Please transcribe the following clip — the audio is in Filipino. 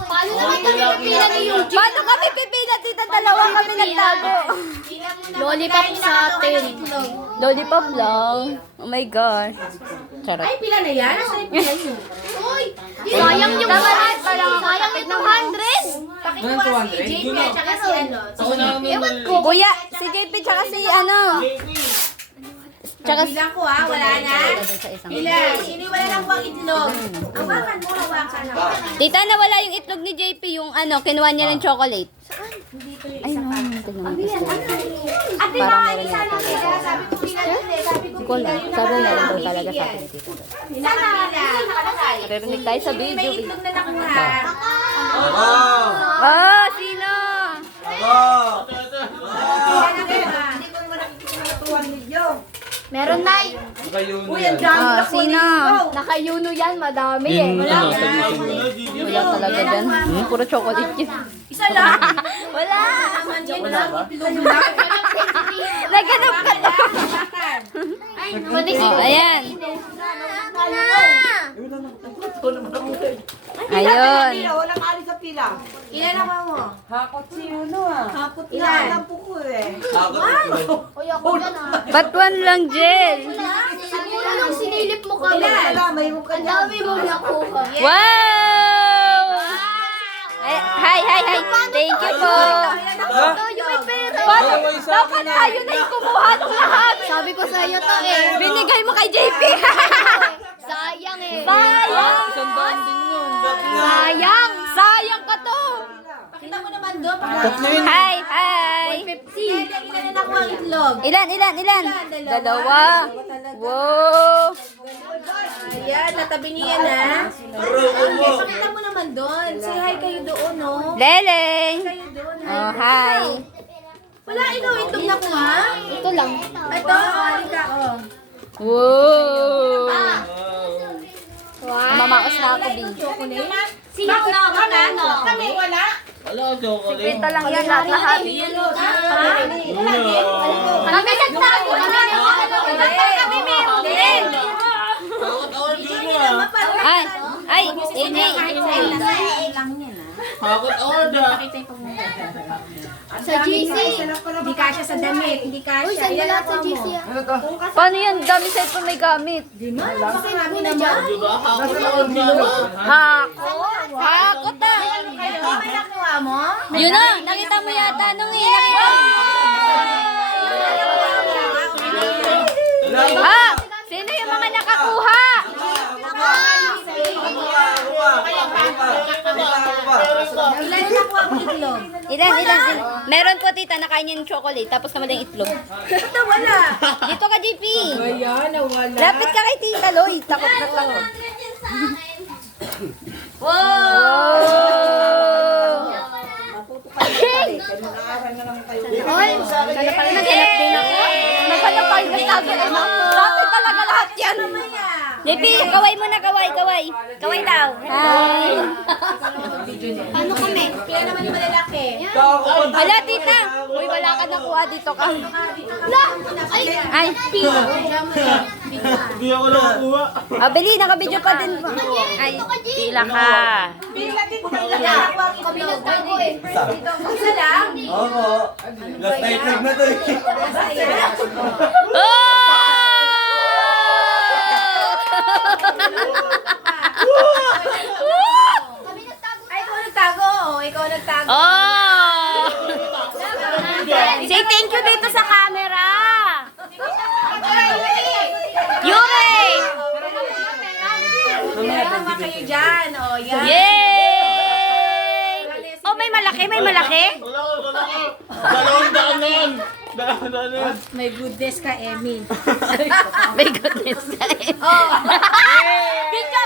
Paano naman kami pipila ni Eugene? Paano kami pipila, tita? Dalawa kami nagtago. Lollipop sa atin. Lollipop lang. Oh my gosh. Charot. Ay, pila na yan? Nasaan yung pila nyo? Uy! Sayang yung 200. Sayang yung 200. Pakikuha si JP at saka si ano. Ewan ko. Kuya, si JP tsaka si ano. Tsaka si... Bilang ko wala na. Pila, sino wala lang po ang itlog? Hawakan mo, hawakan ako. Tita, nawala yung itlog ni JP, yung ano, kinuha niya ng chocolate. Ay, no, tingnan mo. Ate, Parang baka meron isa yata. lang nila. Sabi ko pila nila. Sabi ko Ko pila lang. yun Sabi ang meron daw bibigyan. talaga sa akin ni tita. Sana nakalagay. Narinig tayo sa May video. itlog na nakuha. Oh, sino? Meron na. Oh, sino? Nakayuno yan, madami eh. Wala talaga dyan. Puro chocolate yun. Isa lang. Wala. Naman yun lang. Itlog lang. Naghanap ka to. Oh, ayan. Ayun. Walang alis sa pila. Ilan ako mo? Hakot si Uno Hakot na. Ilan? Alam po ko eh. Uy, ako dyan ah. Ba't one lang, Jel? Siguro nung sinilip mo kami. Wala, may mukha Ang niya. dami mong nakuha. Wow! Ay, hi, hi, hi. Thank you po. Ito, yung may pera. Paano? Dapat tayo na yung kumuha ng lahat. Sabi ko sa iyo to eh. Binigay mo kay JP. Sayang eh. Sayang! Sayang! Sayang ka to! Pakita mo naman doon. Hi, hi! Ilan na nakuha ang itlog? Ilan? Dalawa. Wow! Ayan, natabi niya na. Pakita mo naman doon. Say hi kayo doon, no? Leleng! Kayo doon. Oh, hi! Wala ikaw itlog nakuha? Ito lang. Ito, halika, oh. Wow! Wow. Mamaos na ako, Bing. Chocolate? Sino na? Magkano? Kami wala. Ito lang yan lahat. Kami nagtago. Kami meron din. Ay, AJ. Sa GC. Hindi kasya sa damit. Hindi kasya. Uy, saan ba lahat sa GC ah? Paano yan? Dami cellphone may gamit. Bakit namin naman? Hako? Hako ta. May nakuha mo? Yun na, nakita mo yata nung nakita mo. Ha? Sino yung mga nakakuha? Ilan na nakuha mo itlog? Ilan? Meron po tita, nakain yung chocolate, tapos naman yung itlog. Ito wala. Dito ka, JP. Ayan, nawala. Lapit ka kay tita, Loy. Takot na takot. Wow! Nag-aaral na lang kayo. Hoy, sana pala naghanap din ako. Naghanap tayo ng tago. Dati talaga lahat yan. JP, kaway mo na, kaway. Kaway daw. Hi. Paano kami? Pila naman yung malalaki. Hala, tita. Uy, wala ka nakuha dito ka. Ay, Hindi ako nakakuha. Beli, nakabidyo pa din po. Ay, pila ka. Pila din talaga nakuha ang Kami itlog. nagtago eh. Isa lang. Oo. Last night lang na to eh. Kami nagtago. Ay, ikaw nagtago. Ikaw nagtago. Oh! Say thank you dito sa camera. Yuri! Tama kayo dyan. O, yan. Yay! Oh, may malaki. Dalawang daan na yan. Dalawang daan na yan. My goodness ka, Emmy. May goodness. Oh. Video.